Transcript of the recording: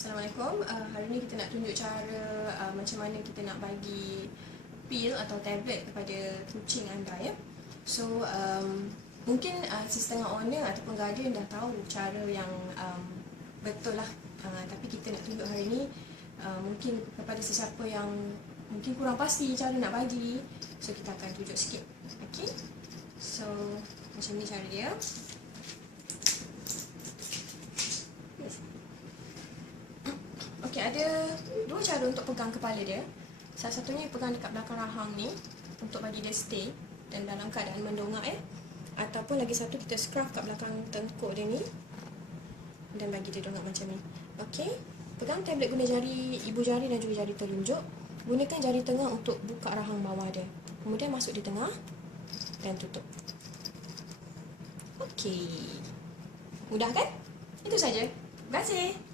Assalamualaikum. Uh, hari ni kita nak tunjuk cara uh, macam mana kita nak bagi pil atau tablet kepada kucing anda ya. So um, mungkin uh, setengah owner ataupun guardian dah tahu cara yang um, betul lah. Uh, tapi kita nak tunjuk hari ni uh, mungkin kepada sesiapa yang mungkin kurang pasti cara nak bagi. So kita akan tunjuk sikit. Okay. So macam ni cara dia. Okey, ada dua cara untuk pegang kepala dia. Salah satunya pegang dekat belakang rahang ni untuk bagi dia stay dan dalam keadaan mendongak eh. Ataupun lagi satu kita scruff kat belakang tengkuk dia ni dan bagi dia dongak macam ni. Okey. Pegang tablet guna jari ibu jari dan juga jari telunjuk. Gunakan jari tengah untuk buka rahang bawah dia. Kemudian masuk di tengah dan tutup. Okey. Mudah kan? Itu saja. Terima kasih.